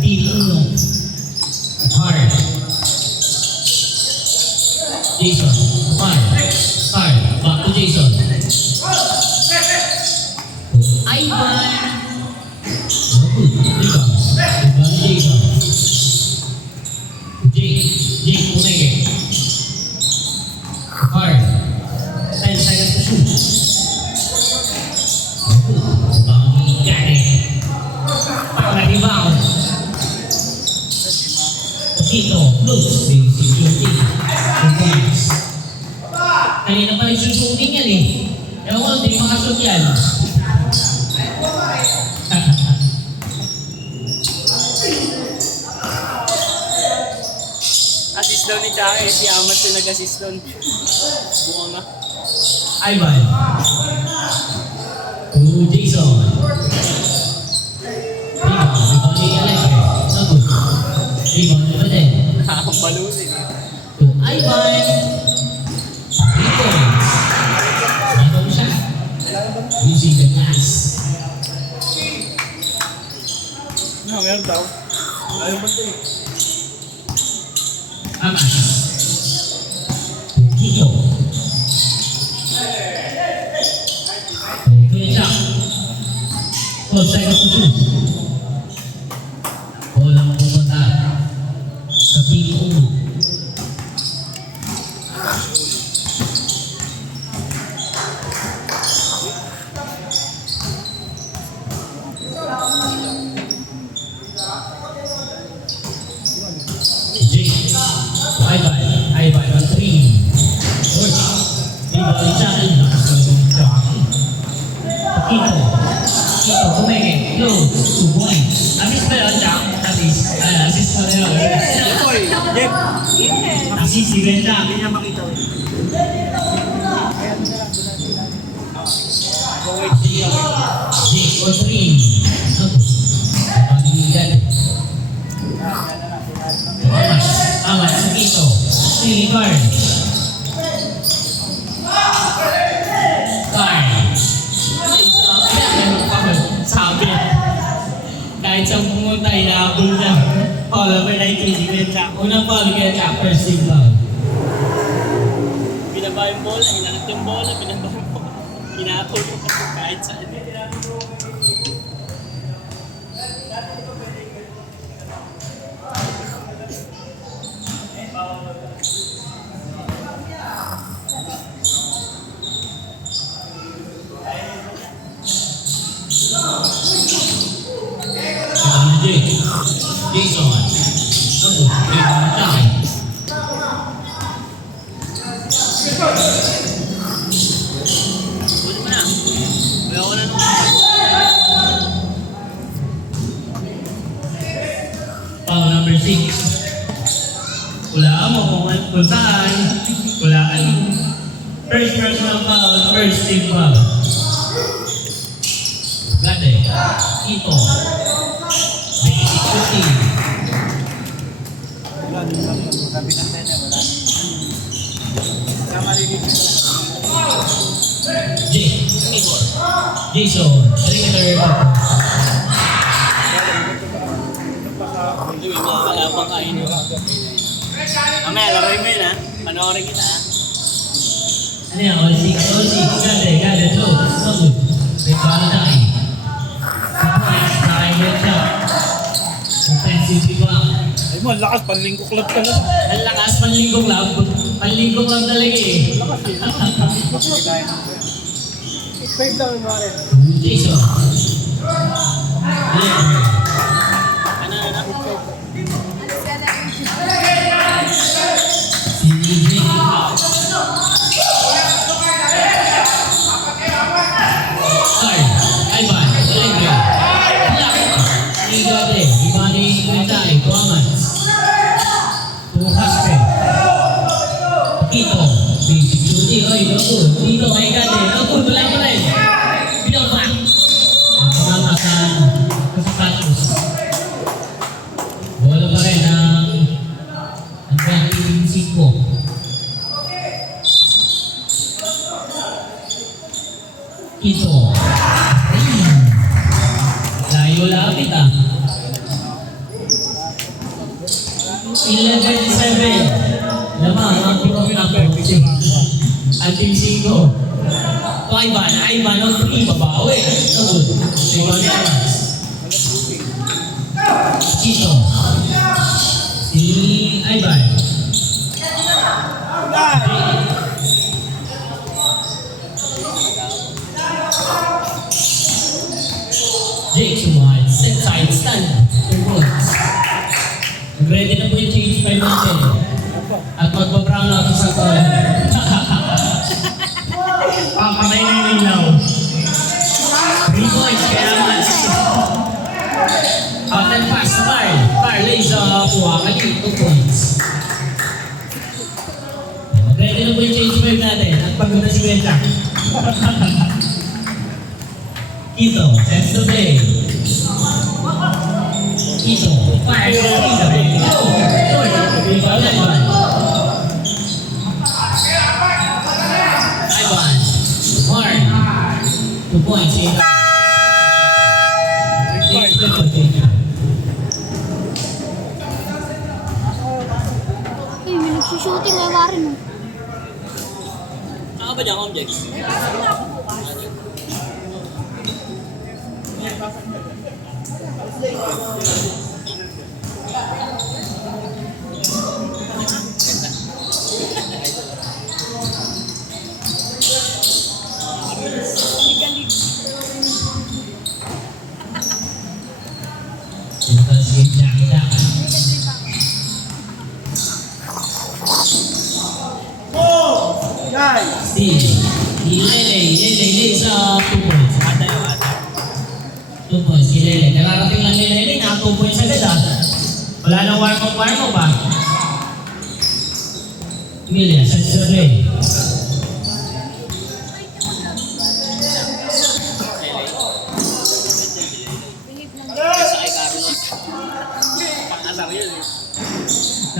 Team Uno. Hard. Jason. Hard. Back to Jason. Ivan. Rebound. Jason. Jake Pumege. Hard. 10 seconds to shoot. Got it. Power rebound. Paquito. Looks. Basic shooting. Points. Kanina pa rin shooting yan eh. Ewan ko, hindi makashoot yan. Assist daw ni Chaka si Amat yung nag-assist doon. Buka nga. Ivan. To Jason. Rebound ni Alec. No good. Rebound naman din. Nakakabalusin eh. To Ivan. 3 points. Rebound siya. Using the glass. Meron daw. Ayaw ba ito eh? Amas. Kiko. Kuya Jack. 12 seconds to shoot. Bola pupunta sa Team Uno. Ivan on 3. George. Rebound ni Jackie. Paquito. Pumege. Close. 2 points. Assist ba yun, Jack? Assist pa rin yun. Jeff. Assist si Ben Jack. Hindi niya makita eh. Jake on 3. Pagiligan. Amas. Paquito. Stealing guard. Sabi. Kahit saan pumunta, inaabol na. All over 90 si Benja. Unang foul kaya Jack. First team foul. Binaba yung bola, hinanap yung bola, binaba yung bola. Hinapol ko kahit saan. Jason. Buti mo na. Kaya ko na nung... Foul number 6. Hulaan mo kung saan. Hulaan. First personal foul, first team foul. Gade. Ito. Basic shooting. Wala, din lang yun. Magabi ng tena, wala. Sa malilitin na. Jason. Perimeter. Hindi, may mga kalabang kain yun. Mamaya, laroin mo yun ha. Panoorin kita ha. Ano yan? All 6. Gade. Close. No good. May foul na kayo. 2 points. Nakahihit siya. Offensive rebound. Ay mo, lakas, panlingko club ka na. Ang lakas, panlinggong lang. Panlinggong lang talaga eh. Lakas eh. Expect lang yung mga rin. Jason. Ano? Si DJ. Ivan. Allegro. Black. Igate. Ibani Quintay. Tuamans. Tuhaspe. Paquito. Basic shooting. Oy, Bakul. Dito kay Igate. Bakul. Wala pa rin. Binaba. Ang pamamasan. Kasapatos. Bola pa rin ang 25. Ito. Layo lapit ah. 11-7. Lamang ang puro number 6. Ang team 5. O Ivan on 3, babawi. No good. Rebound ni Evans. Quito. Si Ivan. Jake Sumad, set side stand. 2 points. Ready na po yung change 5 natin. At magbabrown out sa goal. Papatay na yung ilaw. 3 points, kaya naman. Out and pass, Carl lays Puwakali, 2 points. Ready na po yung change 5 natin. At pagod na si Benta. Quito, sets the play. Quito, fires the play. Go! Rebound Ivan. Mark. 2 points. Ay, may nagsushooting ay warin mo. Saan ba dyan, objects? Lele sa 2 points. 2 points, si Lele. Nakarating lang ni Lele na 2 points agad Wala nang warm-up ba? Emilia, sa survey.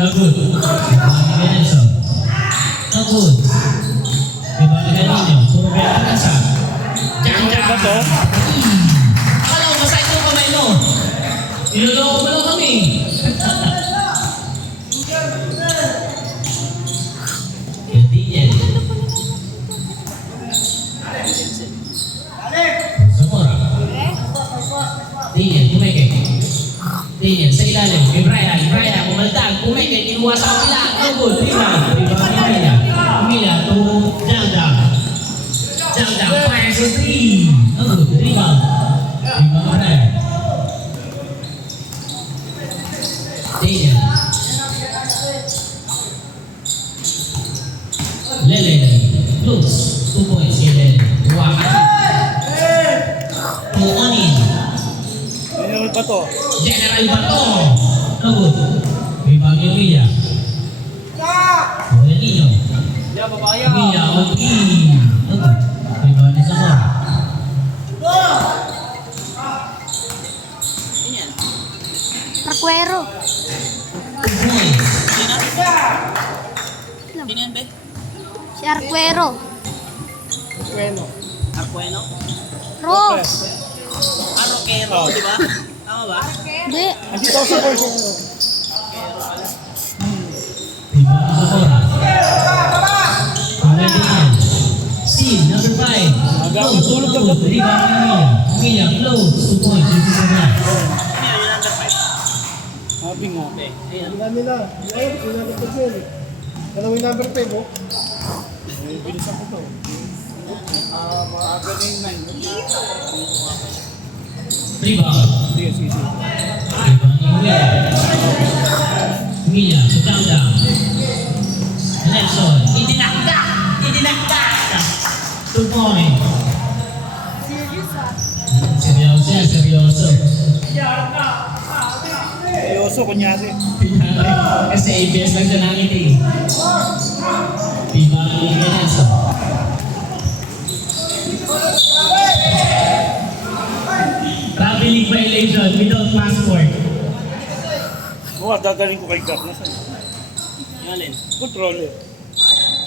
Good. Good. Ibalikan ninyo. Pumabenta ka siya. Diyan ba to? Akala ko masakit yung kamay mo. Niloloko mo lang kami. Hindi yan. Samora. Diyan, kumikik. Diyan, sa ilalim. Kay Brian, pumaltag, kumikik, kinuha sa kapila. No good. Rebound ni Emilia. Emilia to Jang, fires a 3. No good. Rebound. Brian. Diyan. Lele. Close. 2 points. Lele. Wakati. Tuonin. General Bato. No good. Rebound ni Emilia. Emilia. Emilia on 3. No good. Rebound ni Zamora. Arquero. 2 points. Sino yan, be? Si Arquero. Arqueno? Ross. Arroquero, di ba? Tama ba? Hindi. Rebound ni Zamora. Pwede yan. Steve, number 5. Close. No good. Rebound ni Emilia. Emilia, close. 2 points. This is a match. Ano yun, yung number 5? Sabi nga. Okay. Ayan nila. Ayun, inabot ko siya. Dalawang number 5, oh. Ay, bilisan ko to. Maaga na yung 9. Rebound. Sige. Rebound ni Emilia. Emilia, sa down. Nelson, itinakda! 2 points. Seryoso. Seryoso, kunyari. Kasi ABS lang siya nangiti. Rebound ni Nelson. Traveling violation without passport. Oo, dadaling ko kay Gap. Nasaan? Yung alin? Controller.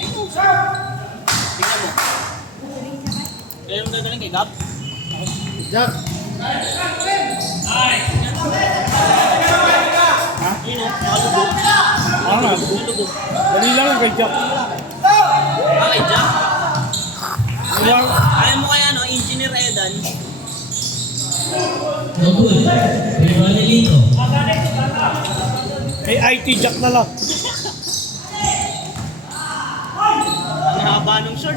Tingnan mo. Kaya mo dadaling kay Gap? Jack. Yun o, nakalubog. Kailangan. Dali lang yung kay Jack. Okay, Jack. Kailangan. Kaya mo kaya, no? Engineer Edan. No good. Rebound ni Lito. Kay IT Jack na lang. Ang haba nung short.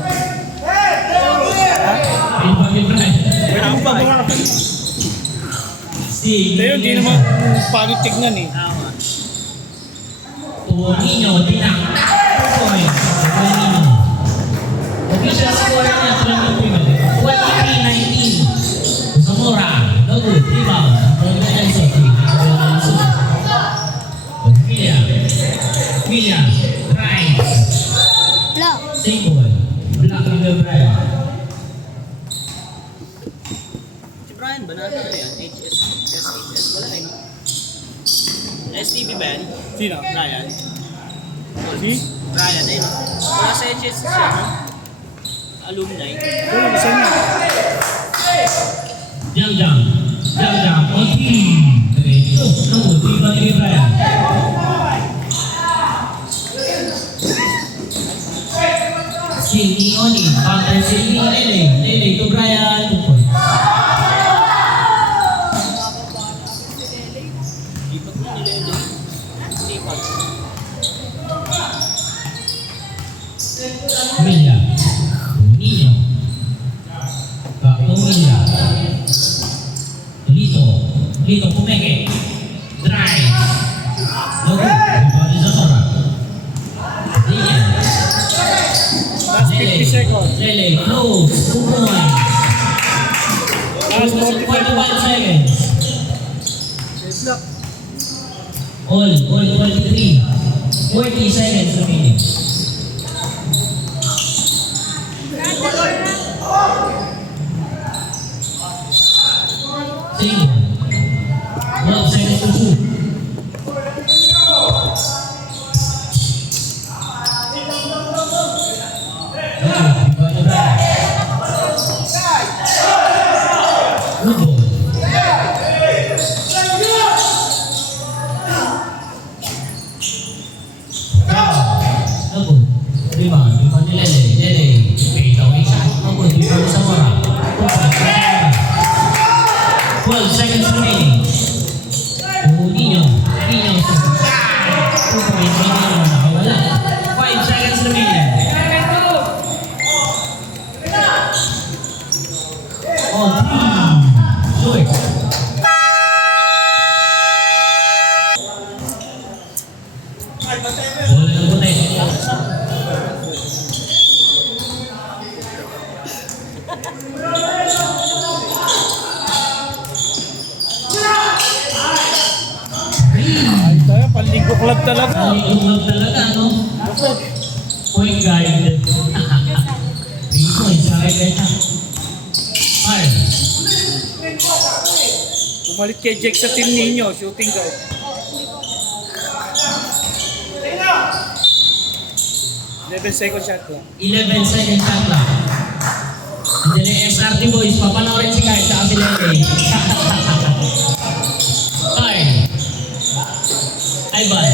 Rebound ni Brian. Haba eh. Si Ngayon, hindi naman pangit tignan eh. Tama. Tuwonino, tinakta. Point. Tuwonino. Official score niya, 23-19. Zamora, no good. Rebound. Organizo. William. Right. Block. Single. Black River Brian. Si Brian ba natin ano yan? SHS? Wala eh. STB ba yan? Sino? Brian? Si? Brian eh. Wala sa HS siya, no? Alumni. Ano gusto niya? Jam. On team. Diretso. No good. Rebound ni Brian. Sini Oni. Counter Sini Lele. Lele to Brian. 2 points. Ipat mo nilelo. Ipat. Milla. Nino. Milla. Lito pumeke. Drive. No good. Rebound ni Zamora. Lilian. Last 50 seconds. Lele. Close. 2 points. Last 45 45 seconds. Block. All 3. 40 seconds remaining. Single. 12 seconds to shoot. Good ball. Nabul. Rebound ni Lele. Pita ko isa. Nabul. Rebound ni Zamora. 12 seconds remaining. Nino. 2 points. Nakawala. 5 seconds remaining. On 3. Short. Bola ng puti. Ay, tayo, panlinggo club talaga. Ang ilog talaga, no? Point guard. 3 points sa kanya. Fire. Pumalit kay Jake sa team ninyo, shooting guard. Eleven second shot lang. 11 seconds shot lang. Hindi na SRT boys, papanoorin si Kyle sa si Lele. Fire. Ivan.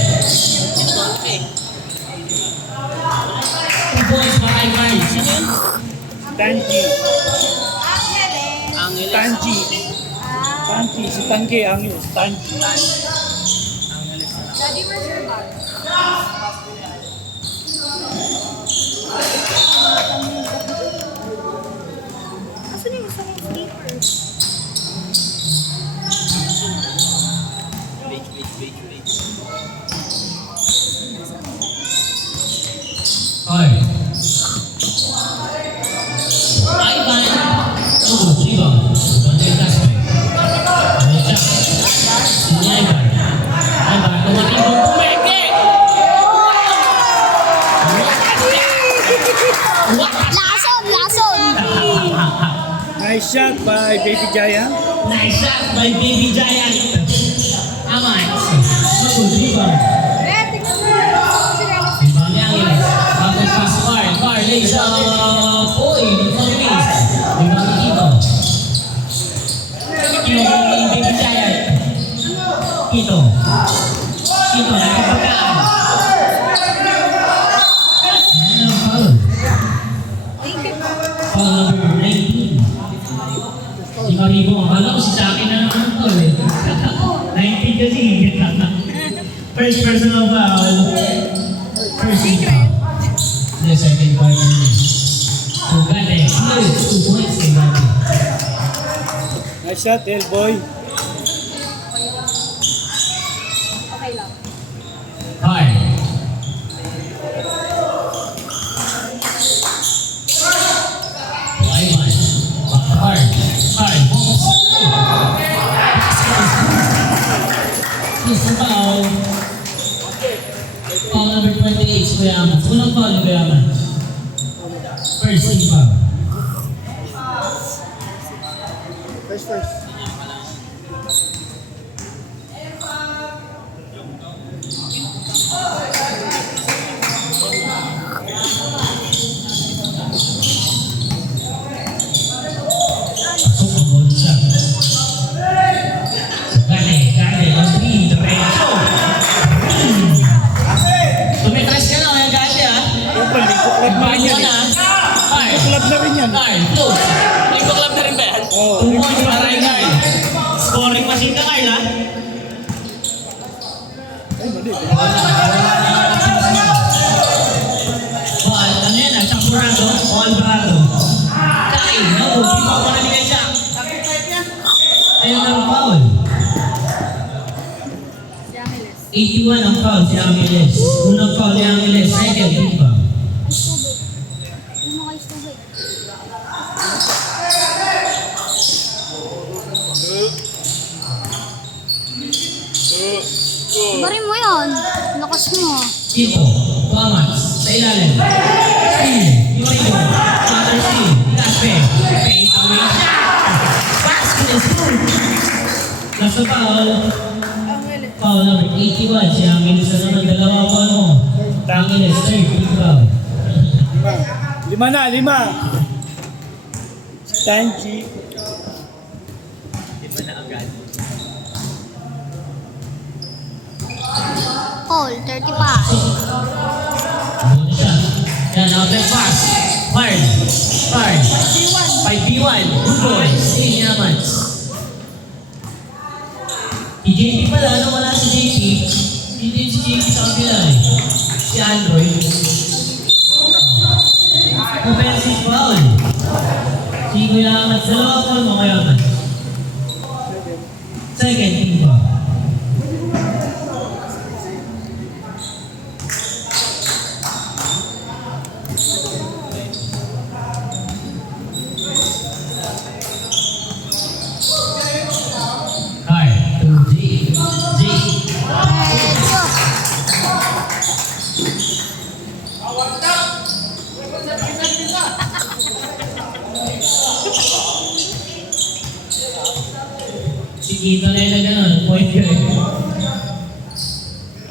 2 points para Ivan. Tanji. Angeles. Tanji. Tanji. Si Tangke, ang yun. Tanji. Daddy, where's your bag? Asan yung isa mong sleepers? Wait. Fire. Ivan. Oh, rebound. Banting Casper. Mecha. Sini Ivan. Ivan, tumating mo. Pumeke! Lason! Nice shot by Baby Giant. Nice shot by Baby Giant. Aman. Good rebound. Rebound ni Angeles. Counter pass Far. Far lays up. Uy, nagpabilis. Rebound ni Tito. Tito ni Baby Giant. Tito. Tito, nakapagkaan. First personal foul. First foul. The second quarter. Ugate. Good. 2 points kay Ugate. Nice shot, boy. Okay lang. Hard. Ivan. Hard. Hard. Is the foul. Foul number 28 si Kuya Aman. Unang foul ni Kuya Aman. First team foul. First. Pasok ang ball shot. Gane, on 3, diretso. Tumitras ka na, Kuya Gane, ha? Siyempre, lingkok club na rin Bago yan. na. Hard. Club na rin yan. Hard. Close. Lingko club na rin ba yan? Oo. 2 points para kay Carl. Scoring machine ka, Carl, ha? Ay, mali. Ball, ano yan, Champurado, Alvarado. Kain, no? Di pa ako nabigay siya. Ayun ang foul. Si Angeles. 81 ang foul si Angeles. Unang foul ni Angeles, second team foul. Ay, tubig. Ano mo kayo tubig? Barin mo yun. Lakas mo. Dito, Thomas, sa ilalim. Steal, Yurigo, Father Steal, Itaspe, fade away shot. Basket is good. Last na foul. Foul number 81 si Angeles na naman. Dalawa foul mo. Angeles, third team foul. Lima na. Tanji. Call, 35. Good shot. Yan, outlet pass. Hard. 5v1. Good boy. Steal naman. Si JP pala, ano wala si JP? Hindi si JP sa kabila eh. Si Android. Offensive foul. Si Kuya Amat. Dalawa foul mo Kuya Amat. Second team foul. Hard. To J. Si Kito na yun na gano'n, point ka rin.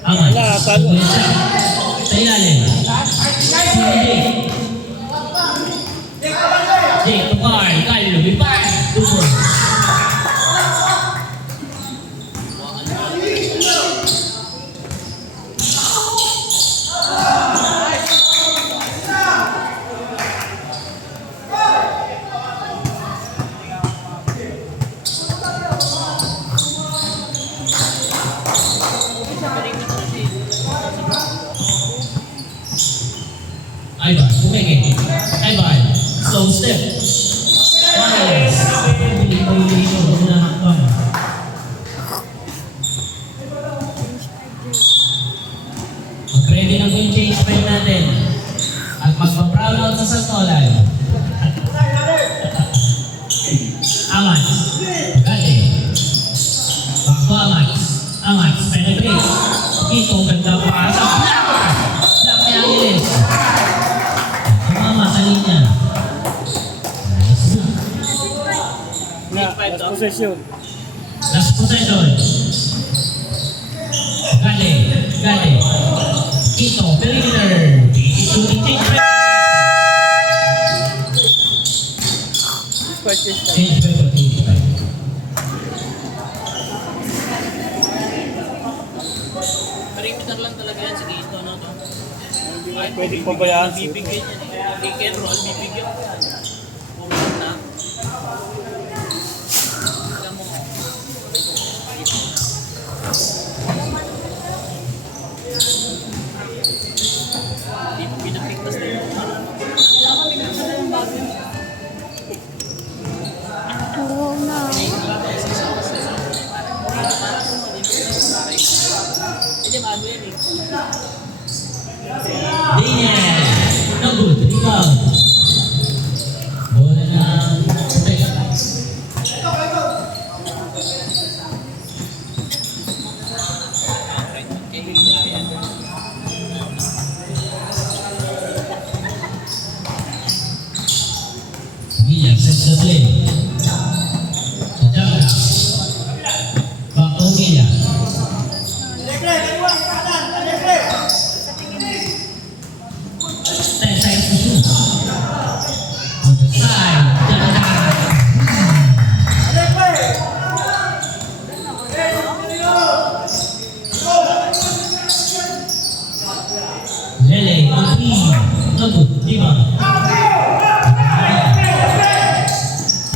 Aman. Wala, talo. Good shot. Sa ilalim. Si Jay, to Carl. Carl, lumipas. 2 points. Ivan, pumingin. Ivan, slow step. Miles. Pili-pili ito. Unahakbang. Mag-ready na po yung change pen natin. At magpa-proud out sa Santolan. Amats. Gati. Bakto Amats. Amats. Penetrate. Ito, ganda pa. Sa block. Block ni Angeles. Tumama sa linya. Nice. Last possession. Last possession. Gale. Ito, perimeter. Shooting change. Change by 45. Perimeter lang talaga yan sa dito, no? Pwede pa ba yan? Bibigyan yan eh. Pick and roll, bibigyan ko yan. Puro na. Tignan mo. ano yan eh. Daniel. No good. Rebound. Bola ng protect. Villa sets the play. Jump. Back to Villa. Ten seconds to shoot. On the side. Lele, on three. No good. Rebound.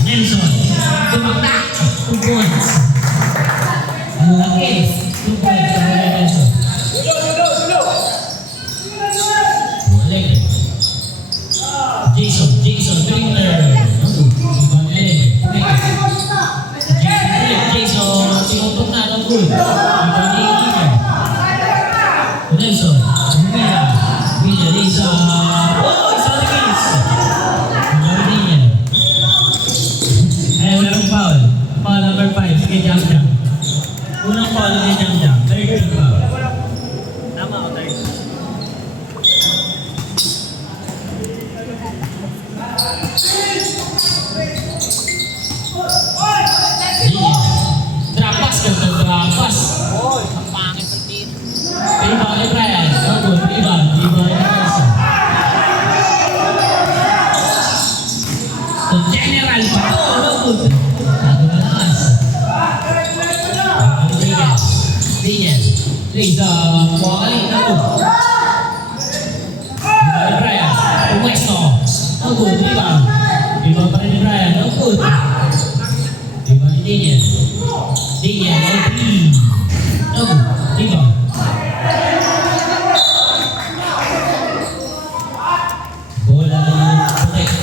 Nelson. Tumaktak. 2 points. Ang laki. 2 points. Ang laki Nelson. Balik. Jason, Twitter. Ibang Lele. Jason, sinutok na. No good. Ibang Lele. Nelson. Villa, Lisa. Oh, isa na case. Mardinya. Eh, merong foul. Foul number 5. Sige, jump. Unang foul ni jump. Third team foul. Tama o tayo. Villa. Drop pass ka to. Drop pass. Ang pangit ng team. Rebound ni Brian. No good. Rebound ni Nelson. To General Pato. No good. Tago na lakas. Daniel. Lisa. Wakali. No good. Rebound ni Brian. Puwesto. No good. Rebound. Rebound pa rin ni Brian. No good. Rebound ni Daniel. Daniel. No good. Rebound. Bola ng protect.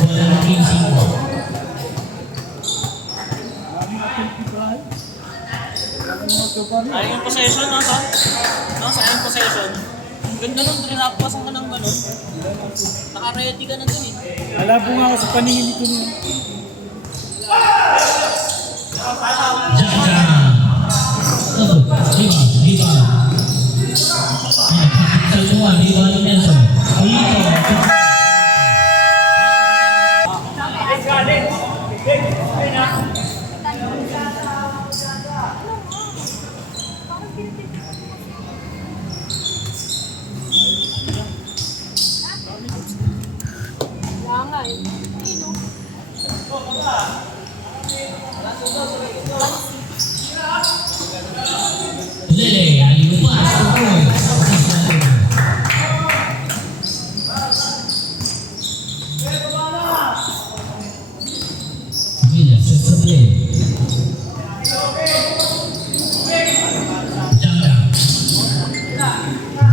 Bola ng team 5. Ayun yung possession, no, Tom? No, sayang possession. Ang ganda nun, rinakpasan ka ng gano'n. Naka-ready ka na dun eh. Alabo nga ako sa paningin nito niya. Jaja. No good. Rebound. Sa semua, rebound ni Nelson. Dito. Lele, ali lupa. Villa, sets the play. Janda.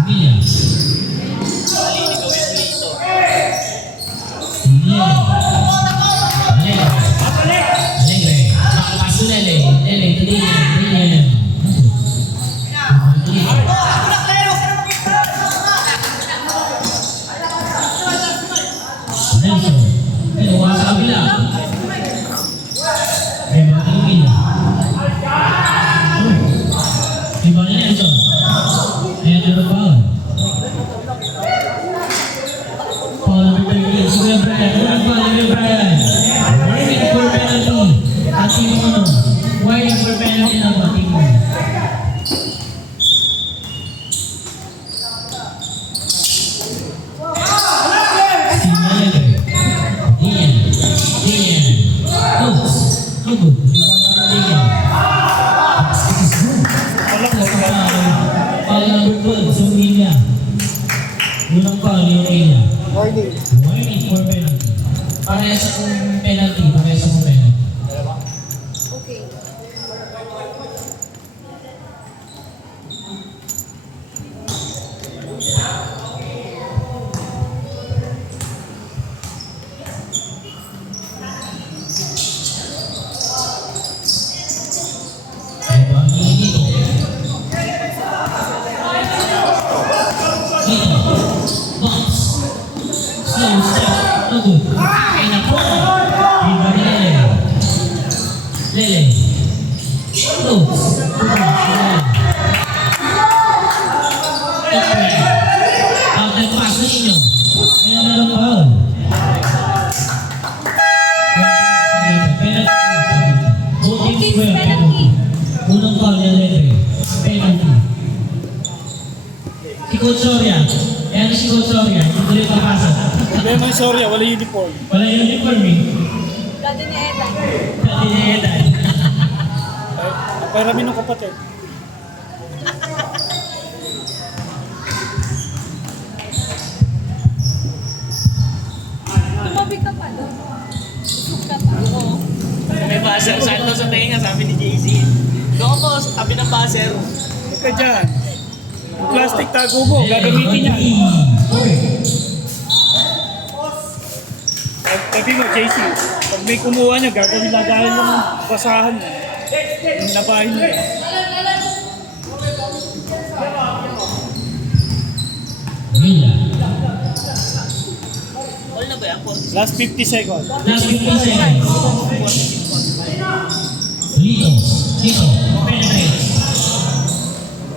Villa. Maliligaw yung dito. Alegre. Paso Lele. Lele, to Daniel. Nelson. Kinuha sa kabila. Rebound ni Villa. Rebound ni Nelson. Ayan ang foul. Foul number 13. Sige Brian. Unang foul ni Brian. Warning for penalty. At team mo ano? Warning for penalty na ba? Team mo. Warning. Warning for penalty. Parehas akong penalty. Parehas akong penalty. Okay. Rebound ni Nico. good. Ay na po. Iba ni Lele. Lele. Close. Out and pass na ninyo. Ayan na lang foul. Okay, penalty. Unang foul niya Lele. Penalty. Si Coach Soria. Ayan si Coach Soria. Hindi rin papasok. Problema yung sorry, wala uniform. Wala yung uniform eh. Dati ni Evan. Dati niya Edan. Para ng kapatid. Tumabi ka pa doon. Busog ka pa. Oo. May buzzer. Saan daw sa tenga, sabi ni JC. Doon po, sa tabi ng buzzer. Huwag ka dyan. Yung plastic tago mo, gagamitin niya. Sabi mo, JC, pag may kumuha niya, gagawin lang dahil lang ang basahan niya. Yung nabahin niya. Mila. All na ba yan? Last 50 seconds. Last 15 seconds. Lito. Lito. Penetrates.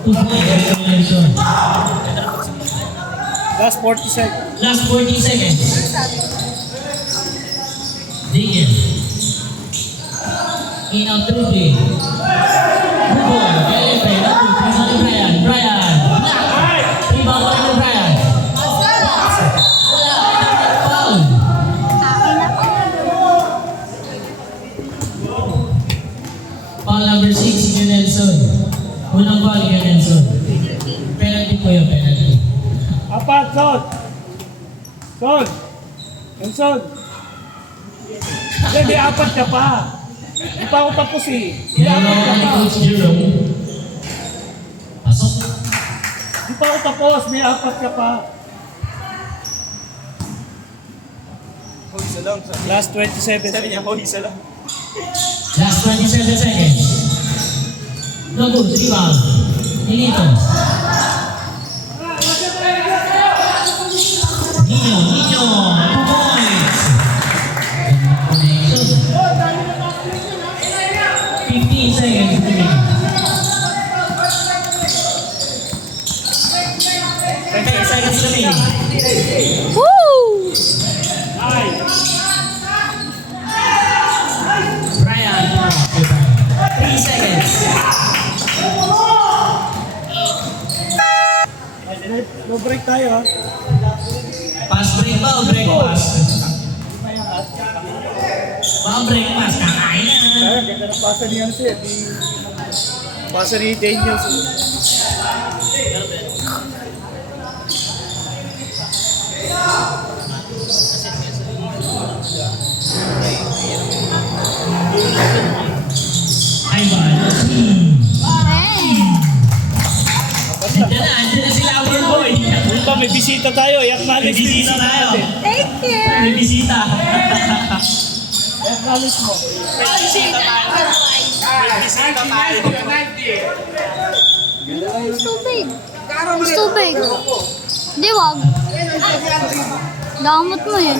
2 points. Nelson. Last 40 seconds. Last 40 seconds. Digel. In out through play. Good ball. Delivery. Number 3 Brian. Brian. Knock. Rebound by Brian. Wala. Foul. Foul number 6, si Nelson. Unang foul kay Nelson. Penalty po yung penalty. Apat, Son! Son! Nelson! Hindi, may apat ka pa. Hindi pa ako tapos eh. May apat Tinulungan ka ni pa. Coach Jerome. Pasok. Hindi pa ako tapos, may apat ka pa. Isa lang. Last 27 Sabi niya, seconds. isa lang. Last 27 seconds. No good. Rebound. Nilito. Nino. 2 points. 15 seconds remaining. 10 seconds remaining. Woo! Ay! Brian. 3 seconds. No break tayo ha. Pass break ba o break pass? Mga break pass. Kakain na. Kaya ganda ng pasa ni ano siya. Pasa ni Daniels. Ay ba? Andiyan na sila our boy. Punta, may bisita tayo. May I-acknowledge bisita tayo. Thank you. May bisita. I-acknowledge mo. May bisita tayo. May bisita tayo. Tubig. Tubig. Hindi, wag. Damot mo eh.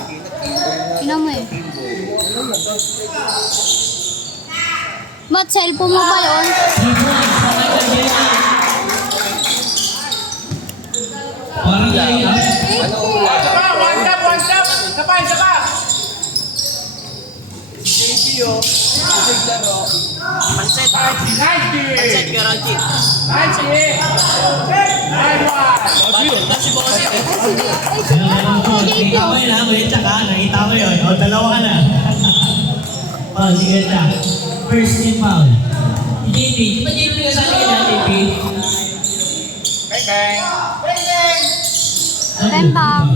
Ina mo eh. Ba't cellphone mo ba yun? Parang kayo. Panset. Panset, Karolji. Bakit ba si Bossy? Nakita mo yun ha, ulit tsaka, nakita mo yun. O, dalawa ka na. O, sige na. First team foul. JP, di ba JP kasali ka na, JP? Bemba.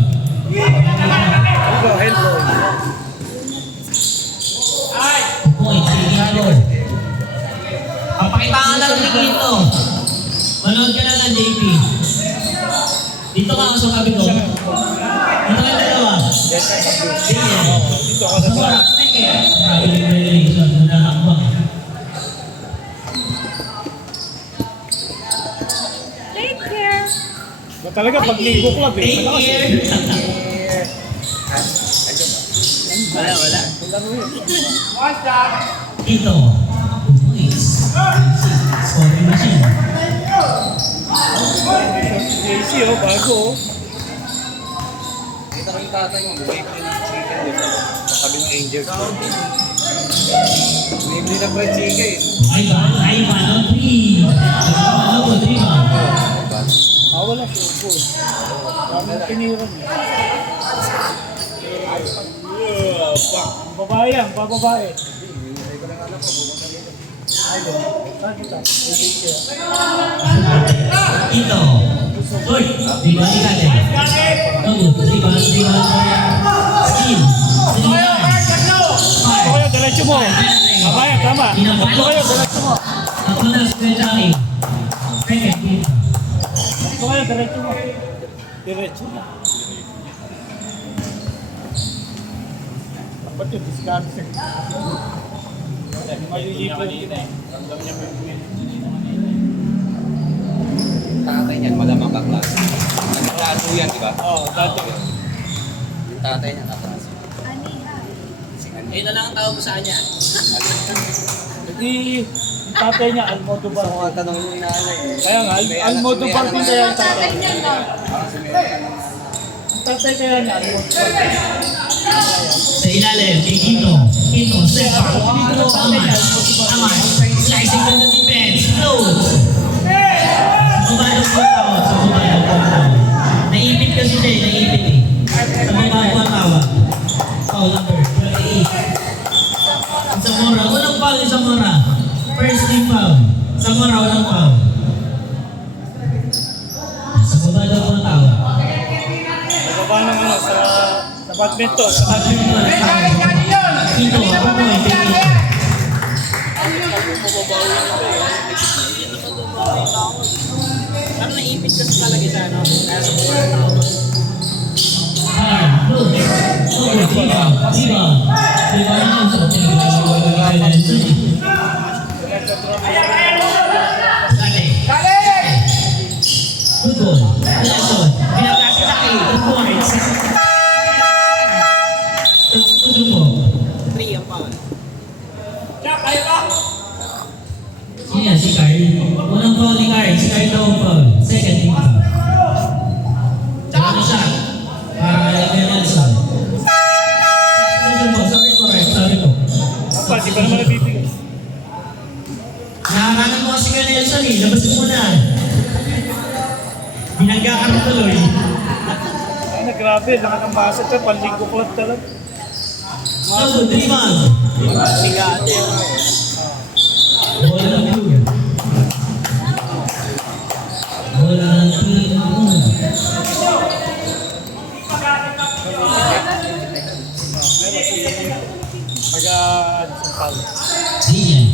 Go, handball. Point, Quinto. Papakitaan lang ni Quinto. Manood ka na ng JP. Dito ka ako sa kabi ko. Dito ka dalawa. Sige. Dito ako sa bar. Sige. Grabe yung relation. Nanahakbang. Take care. Talaga pag linggo club eh. Take Malakas eh. care. Wala. Ito. 2 points. Scoring machine. JC oh, bago oh. Kita ko yung tatay mo, bumibili ng chicken doon sa tabi ng Angel Store. Bumibili ng fried chicken. Ay, paano? 3. Ano po? 3 ba? Wala siya po. Daming tiniran eh. Babae yan, bababae. Bumibili ko ng anak ko, bumunta dito. Saan kita? Ito. Uy! Rebound ka din. Good. Rebound. Steal. Ito kayo, diretso mo. Babae, tama. Ito kayo, diretso mo. Ako na special. Second. Ito kayo, diretso mo. Diretso mo. Ba't yung discarte? Malilipan yun eh. Tatay niyan, malamang kaklase. Nagtato yan, di ba? Oo, dato. Yung tatay niya, kaklase. Si Ani. Ayun na lang ang tawag mo sa kanya. Hindi, yung tatay niya, Almodovar. Gusto ko nga tanong yung nanay. Kaya nga, Almodovar din kaya yung tatay. Ang tatay kaya niya, Almodovar. Sa ilalim, kay Quinto. Quinto, step back. Tama. Slicing from the defense. Close. Sa baba ng tawag. Sa baba ng tawag. Naipit kasi siya eh. Naipit eh. Sa baba ng tawag. Foul number 28. Zamora. Unang foul ni Zamora. First team foul. Zamora, unang foul. Sa baba ng tawag. Baba ng ano, sa badminton, sa badminton. Quinto, ako po eh. Parang naipit kasi talaga sa ano. Kaya sa mga tao. Three ang power. Si Carl. Unang foul ni Carl. Si Carl daw ang foul. Second team foul. Ano siya? Para kay Nelson. Sorry po. Apa, di ba naman nabibigay? Nakakanan mo kasi kay Nelson eh. Labasin mo na. Binangga ka na tuloy. Ay, na grabe, lahat ng basa siya, panlinggo ko lang talaga. So, 3 months. Sigate. Bola ng blue. Bola ng blue. Sa palo. Diyan.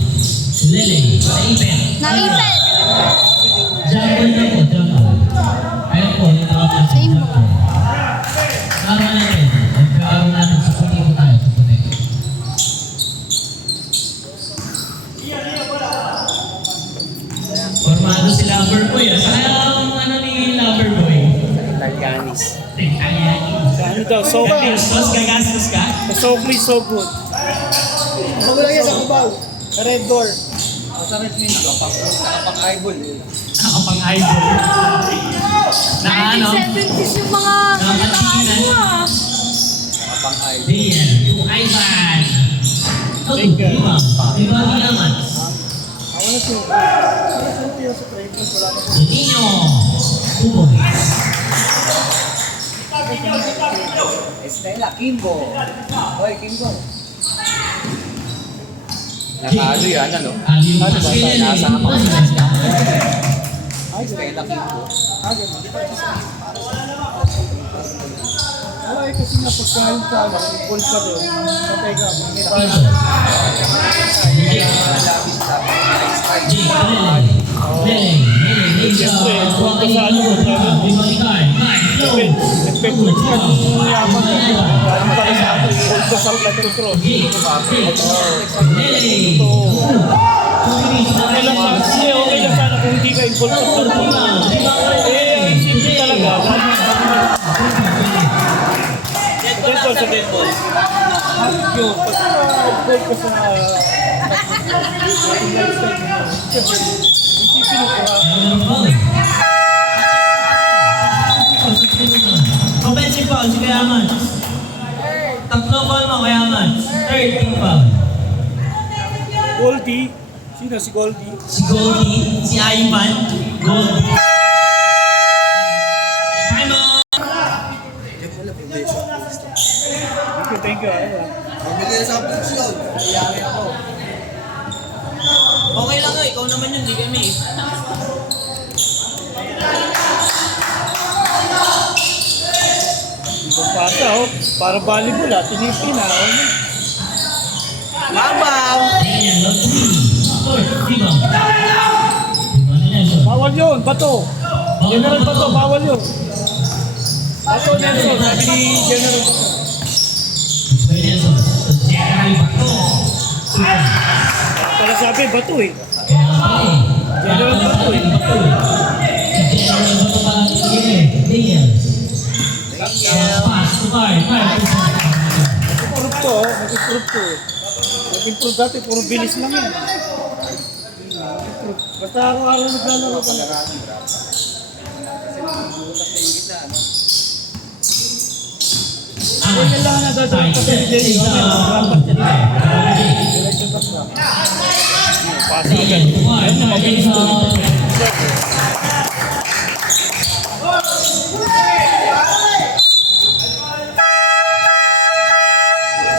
Lele. Naipit. Naipit. Jumble na po. Jumble. Ayun po. Natawag sa Same jumble. Tama natin. Nagkaroon natin sa puti po tayo. Sa puti. Formado si Loverboy. Saan ang ano ni Loverboy? Italianis. Sa ano daw, so please. Mas gagastos ka? So please, so good. Bago lang yan sa Cubao. Sa Red Door. Sa Red Minto. Kapag eyeball. Ako pang idol. Na ano? 1970s yung mga kanataan mo ah. Kapag eyeball. Diyan. Yung Ivan. Oh, Thank you. diba? Diba naman? Ako na siya. Sa trade wala na. Juninho. Uboy. Estela, Kimbo. Hoy, Kimbo. Nakalo yan, ano? Aliw Pasquilele. Nasama ko. Ay, Estela, Kimbo. wala eh kasi nga pagkain sa ano, full ka doon. Patay ka, may bahay. Labis sa Jake, Lele. Lele. Siyempre, kung ka sa ano, Diba ni Carl? nagpe-flex ka ng yaman. Galing pala sa ano, full ka sa blood control. Lele. Okay lang sana, okay lang sana kung hindi ka involved sa blood control. Eh, ang simple talaga. Ito, ball sa dead ball. Yung pag-goal ka sa isipin mo ka. Meron foul. Offensive foul si Kuya Mans. Tatlo foul mo Kuya Mans. Third team foul. Goldie. Sino si Goldie? Si Goldie, si Ivan, Goldie. Time out! Thank you. Okay lang eh, ikaw naman yun, di kami. Ibang pasa, oh. Para volleyball, ah. Tinipin, ah. Oh. Mabaw! Ayan, log 3. Fourth, rebound. Rebound ni Nelson. Bawal yun, bato. General bato, bawal yun. Bato, Nelson. Sabi ni General. Kuya Nelson. General Bato. Para sabi, bato eh. Kaya pala eh. General Bato eh. Bato eh. Si General Bato pala ang sige eh. Daniel. Pass to Bar. Nag-improve to, oh. Nag-improve to. Nag-improve dati, puro bilis lang yan. Nag-improve. Basta araw-araw naglalaro ka. Ganyan lang na dadaan ka sa Jenny. Rapat yan. Diretso ka pa. Pasa agad. Ayun na, mabilis to.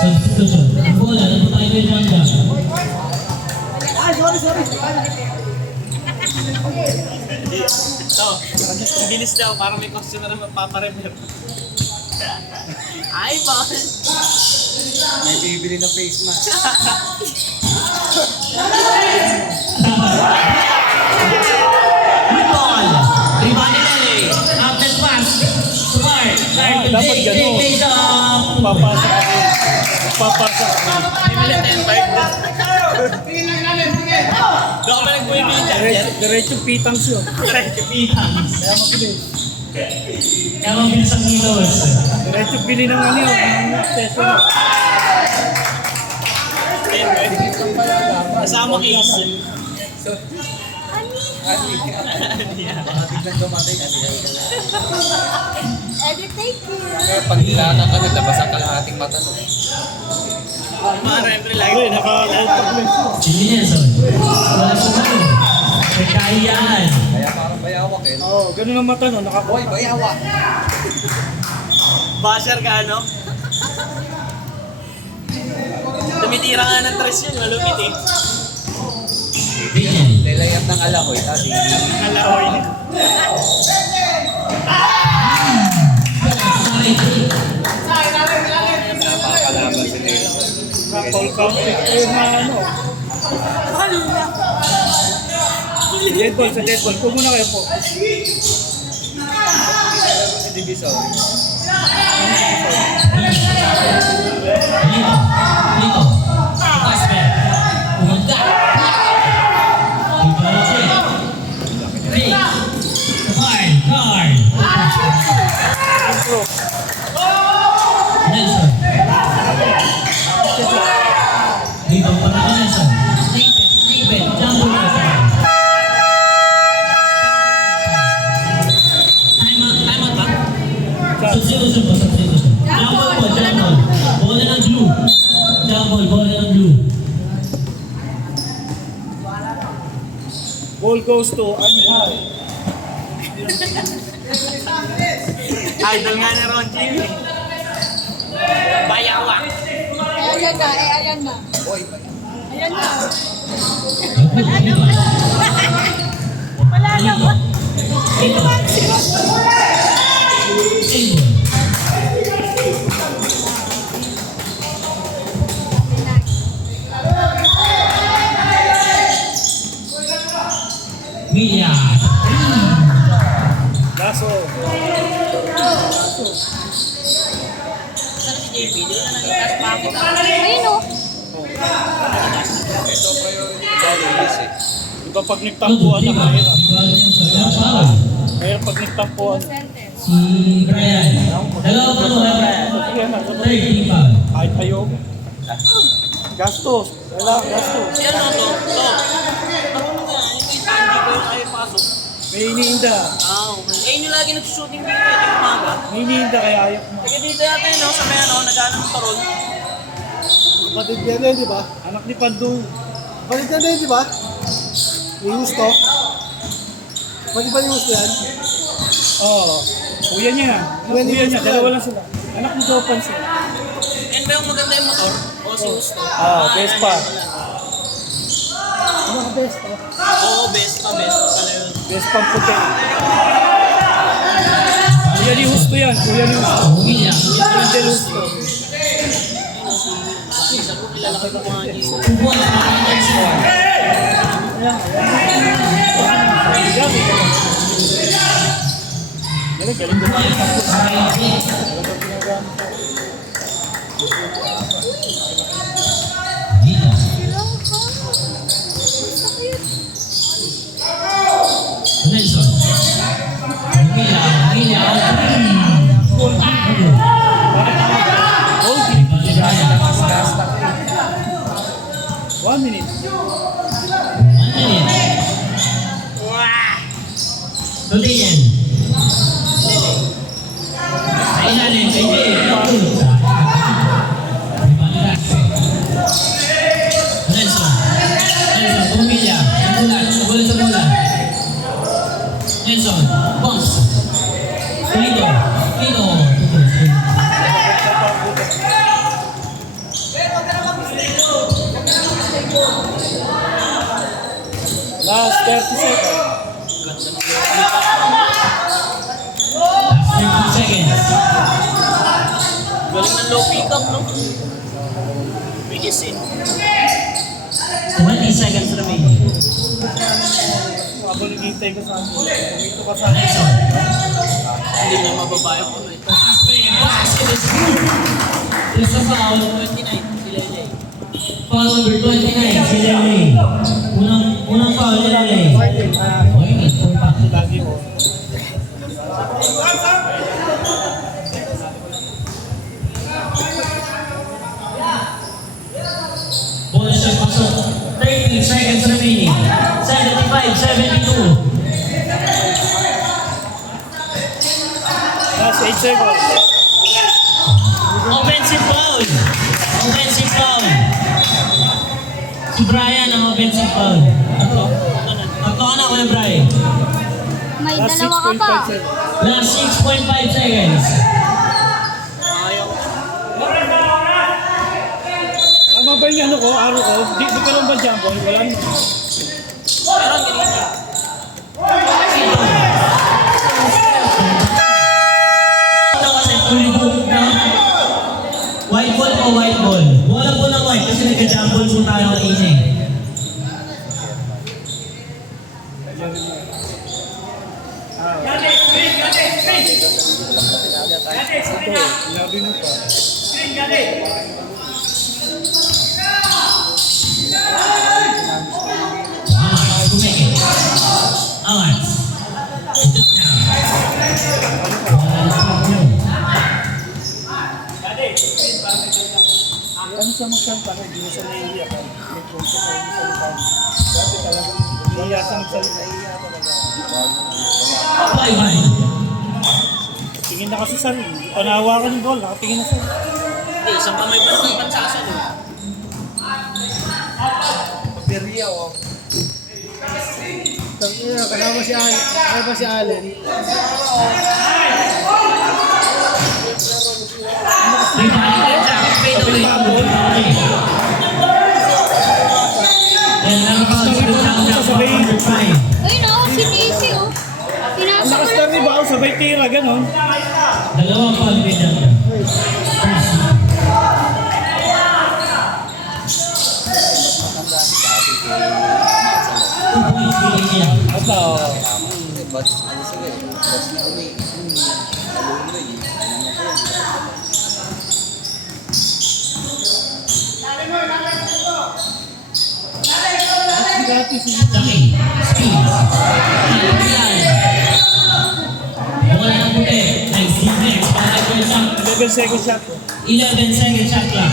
Substitution. Bola. Ano tayo kay Janga? Ito, ang bilis daw, parang may customer na magpaparemer. Ay, ball! May bibili ng face mask. Good ball. Rebound ni Lele. After pass. Smart. Dapat ganun. Papasa ka rin. Papasa ka rin. Bibili 10-5. Doon ka nag-bibili dyan. Diretso pitang siya. Correct, kapitang. Kaya mabilis. Kaya mabilis ang kilos. Diretso bili ng ano yun. Ng session. Kasama case. Tignan dumating, ano yan ka lang. Edit, thank you. Kaya pag nilatan ka, naglabas ang kalahating mata no. Mga referee lagi. Ay, naka-contact lens yun. Si Nelson. Wala sa ano. May kahiyaan. Kaya parang bayawak eh. Oo, ganun ang mata no. Boy, Naka-contact. bayawak! Basher ka, ano? Tumitira nga ng tres yun, malupit eh. Daniel. Nilayap ng alahoy, tapos Kalahoy. napakalaban sila yun. Naka-call counting. Ayun na ano. Dead ball sa dead ball. Kung muna kayo po. Si Divisor. Dito. Dito. Pasper. Pumunta. Dito. Break. Card. Nelson. Dito pa na Nelson. David. Jumbo Nelson. Time out ba? Substitution po, substitution. Jumbo po, jumbo. Bola ng blue. Jumbo, bola ng blue. Ball goes to Anihal. Idol nga ni Ron Jimmy. Bayawak. Ayan na, ayan na. Boy, Ayan na. Wala na ba? Dito. Single. William. Laso. Sana si JP, di na nang itas pa ako. Ayun o. ito priority ko daw release eh. Diba pag nagtampuan na mahirap. Foul. Mahirap pag nagtampuan. Sentence. Si Brian. Dalawa pa mo, Brian. Third team foul. Kahit ayaw. Gastos. Wala, gastos. Si ano to? Marunong nga, yung may tandi ko yung ayaw pasok. May iniinda. Okay. Eh, yun yung lagi nag-shooting dito, ito yung umaga. May iniinda kaya ayaw mo. Kaya dito yata yun, no? Sa may ano, nag-ano ng paron. Kapatid niya na yun, di ba? Anak ni Pandu. Kapatid niya na yun, di ba? May gusto. Kapatid ba yung gusto yan? Oo. Kuya niya. Kuya ni Kuya niya. Gusto Dalawa yan. lang sila. Anak ni Dopan sila. Yan ba yung maganda yung motor? O si Gusto? Best pa. Ano ka best? Oo, best pa pala yun. Best pang puti. Kuya ni Husto yan. Kuya ni Husto. William. Angel Husto. Isa po kilala ko ng mga giso. Kubuan sa mga next one. Galing, galing ko. Dito. Nelson. William. Holding. Brian. 1 minute. 1 minute. Tutingin. Sa ilalim, kay Jay. Nelson. Pumilya. Nagulat sa bola. Nelson. Bounce. Lido. Last 30 seconds. 30 seconds. Galing ng low pick-up, no? Bilis eh. 20 seconds remaining. Habang naghihintay ko sa akin. Ito ka sa Nelson. Hindi na mababayo ko. Basket is good. There's a foul. 29, si Lele. Foul number 29, si Lele. Unang foul ni Lele. Okay, compact. lagi mo. Ball shot pasok. 30 seconds remaining. 75-72. Last 8 seconds. Offensive foul. Offensive foul. Si Brian ang offensive foul. Tatlo ka na, Kuya Brian. May Last dalawa ka pa. 6.5 seconds. Last 6.5 seconds. Ayaw. Tama ba yung ano ko, araw ko? Di ka lang ba dyan, boy? Wala nyo. Meron, ganito. Ito kasi fully booked na. White ball o white ball? Wala po ng white kasi nagka-jumble po tayo ng inning. Labi mo pa. Kumikit. Angat. Ano siya magsalita? Hindi mo siya naiiyak. May punto ko, hindi siya naiiyak. Dati talaga, naiiyak siya magsalita. Bye-bye. Tingin na kasi sa'yo. Panawa ka ng ball, nakatingin na sa'yo. Hindi, isang kamay pa sa pansasal eh. Piriya, oh. Tangina, kasama si Allen. Kaya ba si Allen? Rebounded siya. Fade away. Yan lang foul sa Luzang na 405. Ayun o, si Daisy o. Ang Pinasok lakas ko na lang. rebound, sabay tira, gano'n. Dalawang foul din yan. Two points bilhin niya. Ito, Gratis. Laki. Speed. Yan. Wala ng puti. 11 second shot. 11 second shot clock.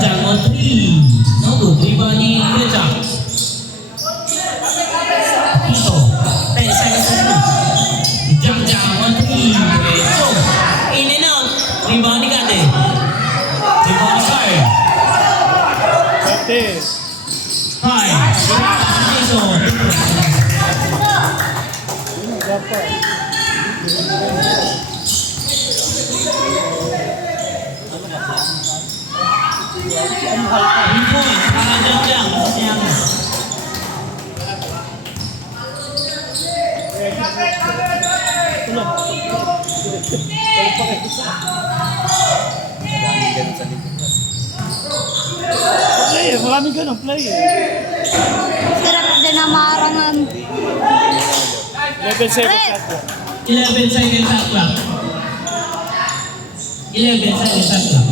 Jang on 3. No good. Rebound ni Kejang. Ito. 10 seconds to shoot. Jang on 3. So, in and out. Rebound ni Gade. Rebound ni Kyle. Ate. Kyle. Jason. Dapat. Ini point. Para Jang. Sayang. Player, maraming ganun player. Sarap din na marangan. 11 second shot lang. 11 second shot clock. 11 second shot clock.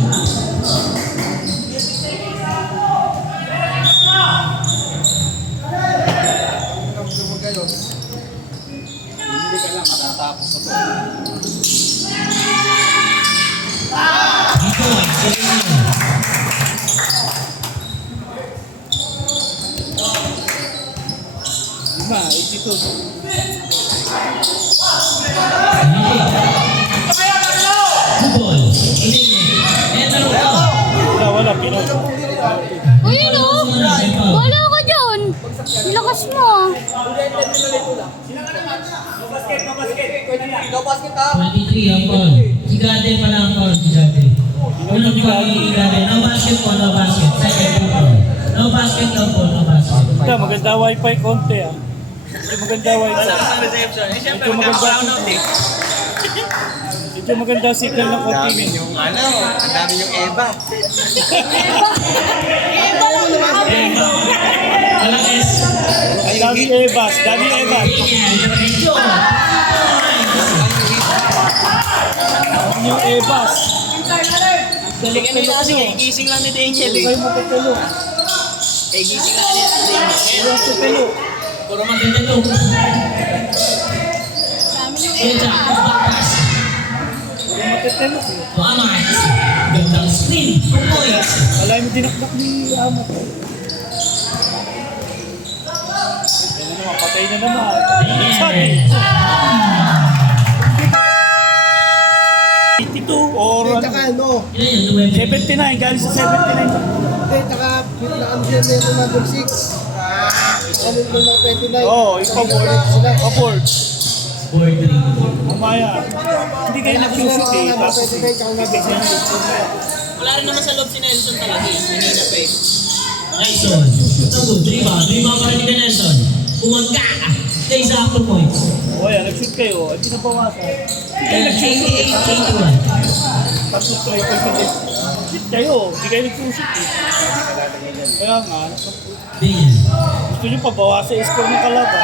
Hindi ka lang matatapos sa to. Dito. Lima, 82. Football. Ini. Wala, Pinoy. Uy, no? Wala ka dyan. Lakas mo ah. 23 ang call. Si Gade pala ang call. Si Gade. Unang call ni Gade. No basket po, no basket. Second call. No basket daw po, no basket. Ito, maganda wifi konti ah. Ito maganda wifi. reception. Eh, syempre, Ito maganda. magkakaroon ng take. Ito maganda signal ng konti. Ang dami yung Eva. Walang S. Dami Evas, Dami Evas. Diretso. Yung Evas. Dali kanina kasi, gising lang ni Daniel eh. Kayo matutulog. Gising lang ni Daniel. Kayo matutulog. Puro maganda to. Kejang. Bakas. Kayo matutulog eh. Muhammad. Gandang screen. 2 points. Wala yung dinakdak ni Amat. Yan na naman, patay na naman. Sabi. 82 or Hindi, ano, tsaka ano, Ilan yun? 79, galing sa 79. hindi, tsaka pinaan siya meron number 6. Ano mo ng 29? Oo, ipa-board. Sila. Pa-board. 4-3. Mamaya. Hindi kayo nag-shoot eh. Tapos Wala rin naman sa loob si Nelson talaga eh. Kanina pa eh. Nelson. Nagod. Rebound. Rebound para ni Nelson. Umangga. Kaya sa after points. o yan, nag-shoot kayo. Hindi na bawasan. Hindi kayo nag-shoot eh. 81. Tapos kayo kayo. Shoot kayo. Hindi kayo nag-shoot eh. Kaya nga, Ganyan. gusto nyo pabawasan yung score ng kalaban.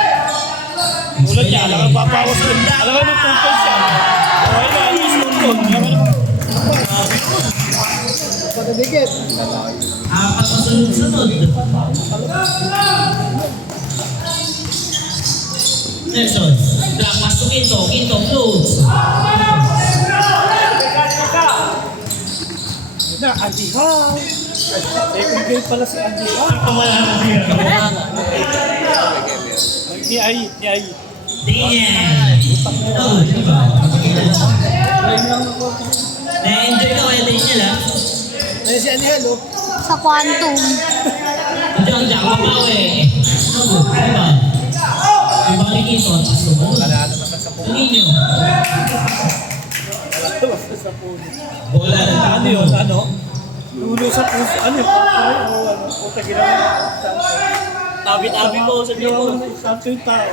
Tulad niya, alam ka papawas ko. Alam ka nung tungkol siya. Okay na, yung tungkol. Alam ka naman. Pagkadikit. Apat na sunod-sunod. Nelson. Drag pass to Quinto. Quinto close. Na, Andy Hall. Second grade pala si Andy Hall. Ni Ay. Daniel. Oh, diba? Na-enjoy ka kaya Daniel ha? Ayun si Aniel, oh. Sa quantum. Diyan, mabawi. Diba? Diba ni Quinto? Tapos tumalun. Tingin nyo. Bola na Ano yun? Ano? Ulo sa puso. Ano yun? Ano? Puta ginawa. Tabi-tabi po sa Ginawa Bicol. ng santo yung tao.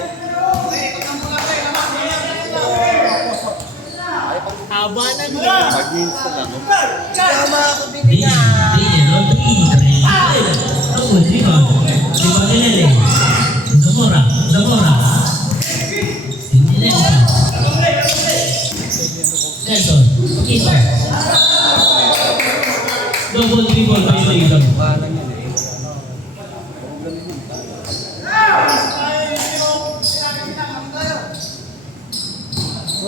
Haba na nun. Mag-insta lang. Daniel, on 3. Oh, diba? Diba Nilele? Zamora. Nelson. Quinto. Double dribble violation.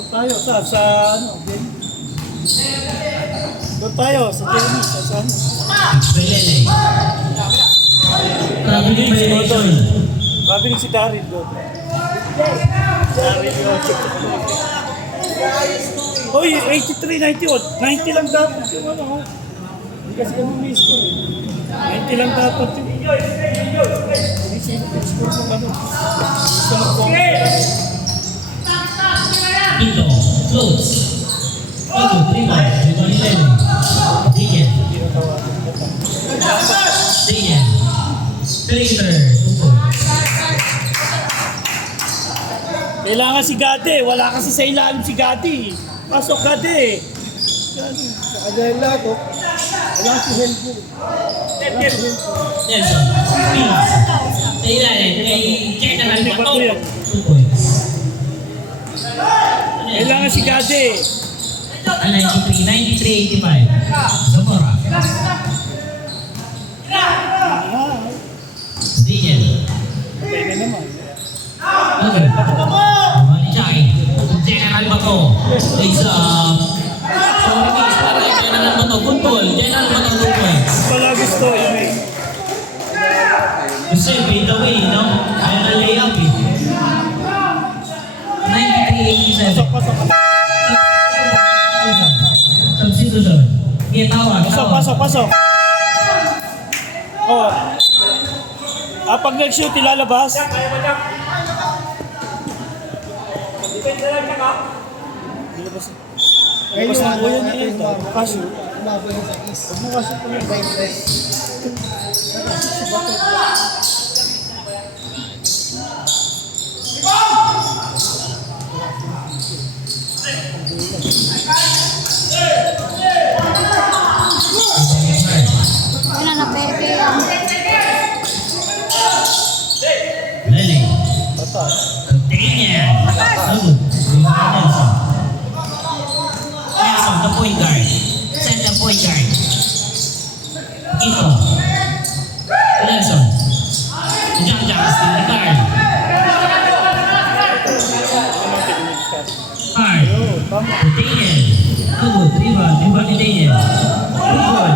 Doon tayo sa ano, Jenny. Doon tayo sa Jenny, sa ano. Belele. Traveling violation. Traveling si Daryl doon. Daryl yun. Hoy, 83, 91. 90 lang dapat yung ano. Hindi kasi kami may score eh. 90 lang dapat yung... Hindi sino yung score ng ano. Gusto Ito. Floats. Ito. 3 points. Rebound ni Lenny. Digen. Digen. Traitor. 2 points. Kailangan si Gade. Wala kasi sa ilalim si Gade. Pasok Gade. Sa kanya lahat, oh. Wala si Helpo. Wala si Helpo. Nelson. Spins. Sa ilalim. Kay General Hindi ba Bato. ito yan? 2 points. Kailangan si Gade. 93, 85. Zamora. Digen. Okay na naman. Okay. Mali Jackie. General Bato. Raise up. So, release para kay General Bato. Good ball. General Bato 2 points. Pala gusto yun eh. Kasi fade away, no? Kaya na layup eh. 93, 87. Pasok. Substitution. Sige, tawag. Pasok. Oh. Pag nag-shoot, ilalabas. Ilabas. Ngayon Ilabas na yung po yun. ano, yung mga Kaso. umabot yung sa is. Huwag mo kasi po yun. Ano na, pepe yan. Lily. Daniel. Good. Nelson. Nelson, the point guard. Center point guard. Ito. Nelson. Jack still the guard. Hard. Daniel. Good. Rebound ni Daniel. Good ball.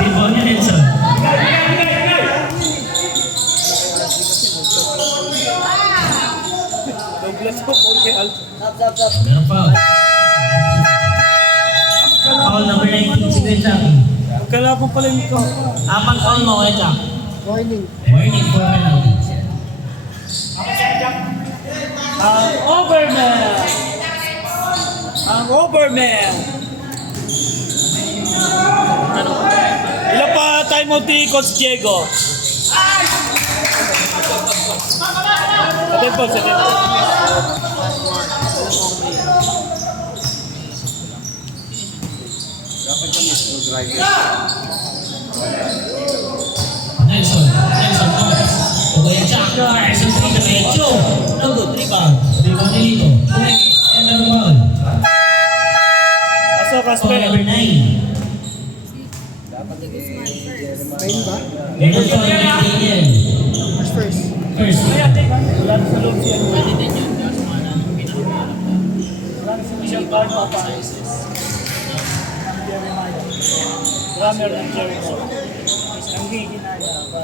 Rebound ni Nelson. Douglas po. Okay, Alto. Meron foul. Foul number 19, si Benjamin. Magkalapang pala yung ito. Apat foul mo, kaya Jack. Warning. Warning for penalties. Ang Overman! Ang Overman! Ilan pa time out ni Coach Diego? Sa tempo. Dapat kami school driver. Nelson, Thomas. Kuya Jack, Carson, 3 na medyo. No good, rebound. Rebound ni Lito. Kumenge, and the foul. Pasok, Foul Asper. number 9. Ngayon ba? Meron foul ni Daniel. First. First. Wala na sa loob siya. Pwede din yun. Wala na sa Michelle Card pa. Drummer ng Jericho. Ang giginaya pa.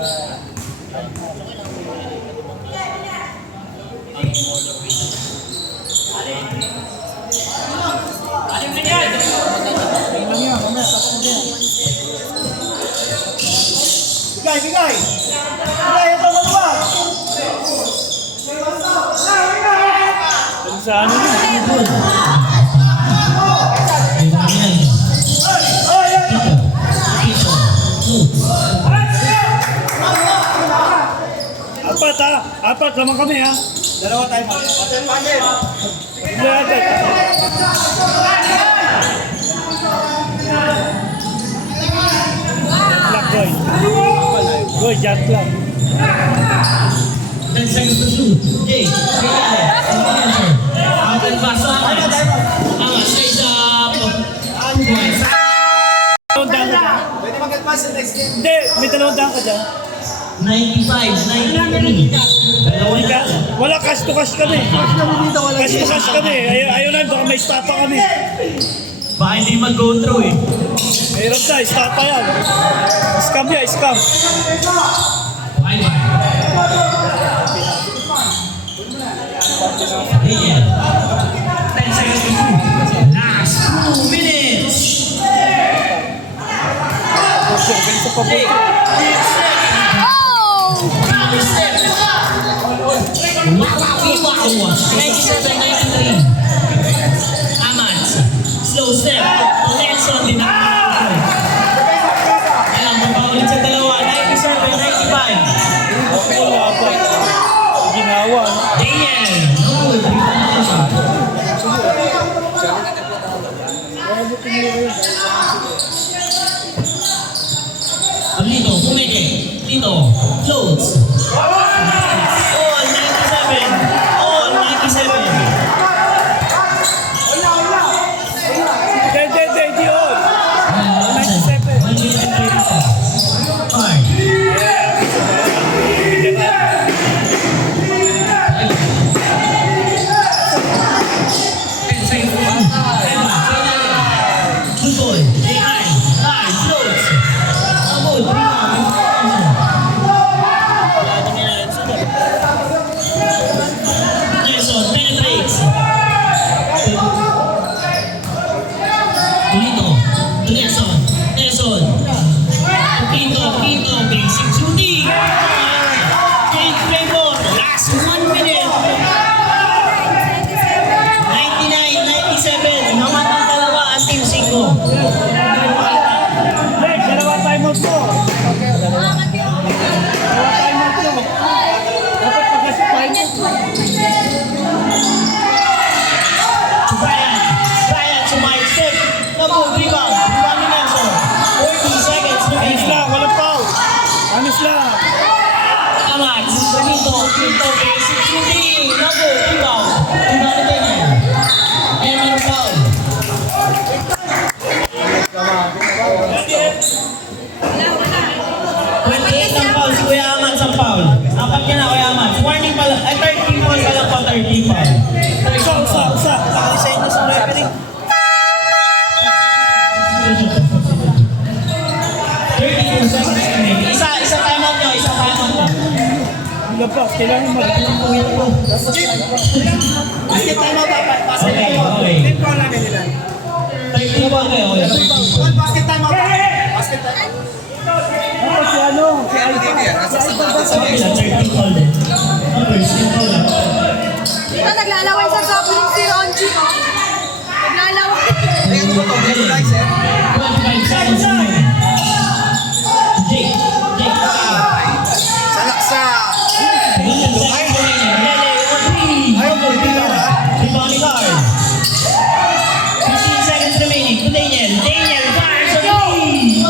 Bigay! Ito maluwag! Ano sa ano yun? Rebound ni Nelson. Ito. Apat lamang kami ha. Dalawa tayo. Goy, jump lang. 10 seconds to shoot. Jay, Nelson. Ang baso angas. Angas, raise up. 2 points. Pwede mag-advance sa next game. Hindi, may dalawang daan ka dyan. 93. Dalawa na. Wala cash to cash kami. Cash kami dito, wala Cash to cash kami. Ayaw na, baka may stapa kami. Baka hindi mag-go through eh. Mayroon na, stapa yan. Scam yan, scam. Bye bye. Daniel. 10 seconds to shoot. Last 2 minutes. Jake. Oh! Counter step. Wow. 97-93. Amats. Slow step. Nelson din ang ayan, mabawalin sa dalawa. 97-95. Wala pa. Ginawa. Daniel. Lito, pumeke. Lito, close. All 97. All 97. Di on. 97. 1 Hard. Basic shooting. Jake Flavor, last 1 minute. 99-97. Naman ang dalawa ang team 5. Next, dalawa time out mo. Dalawa time out mo. Dapat pagkasi time out mo. Brian to Mike step. Double rebound. Rebound ni Nelson. 40 seconds Anis remaining. lang, walang foul. Anis lang. Amats. Pinto. Basic shooting. Double rebound. Rebound ni Daniel. And another foul. 28 ang foul. Si Kuya Amats ang foul. Apat ka na, Kuya Amats. Warning pala. 13 foul ka lang po. 13 foul. Usa. Nakadesign na sa referee. 32 seconds remaining. Isa timeout nyo. Isa timeout nyo. Labas, kailangan mag- Basket time out dapat. Basket Okay, time out. okay. Team call namin nila. 13 foul kayo. Kuya. 13. Basket time out. Basket time out. Ako si ano? Kaya ano dito yan? Nasa sabado sa Okay lang, 13 foul din. Numbers, yung foul lang. Dito naglalaway sa shopping si Ronji, no? Naglalaway. Kaya ano ba ito? Regularize eh? 25 seconds remaining. Jake, Salaksa! 11 seconds remaining. Lele, or 3. Ayaw mo, hindi lang ha? Rebound ni Carl. 15 seconds remaining to Daniel. Daniel fires on 3.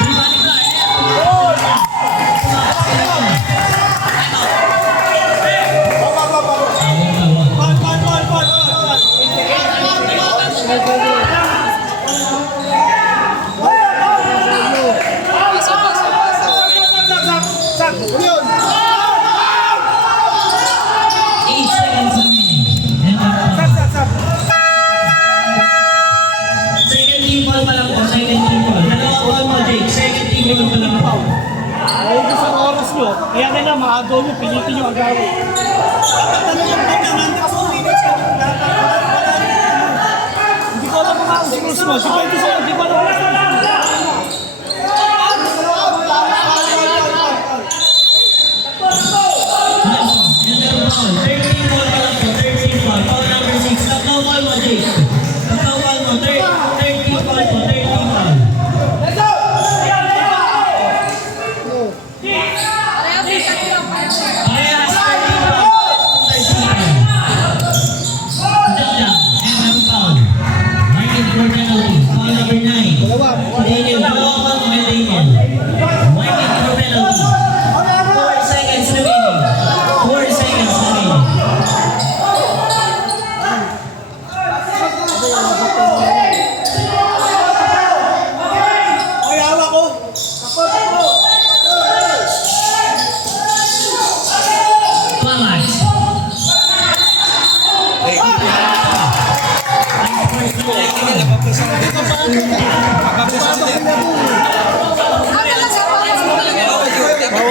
Rebound ni Carl. Yun! 8 seconds remaining. Second team ball pa lang po. Second team ball. Dalawa ball mo, Jake. Second team ball pa lang po. Ay, gusto ng oras nyo. Kaya nila, maagaw nyo, pilitin nyo agawin. Hindi ko alam mga rules mo. Sige, hindi ko alam mga Nelson, 13 ball pa lang po. 13 ball. Foul number 6. Tatlo ball mo, Jake. Tatlo ball mo. 13 ball po. 13 ball. Parehas, 13 ball. 13. Jaja, and have a foul. Marking for penalty. Foul number 9. Dalawa.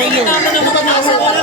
Nakikita mo naman ang asa.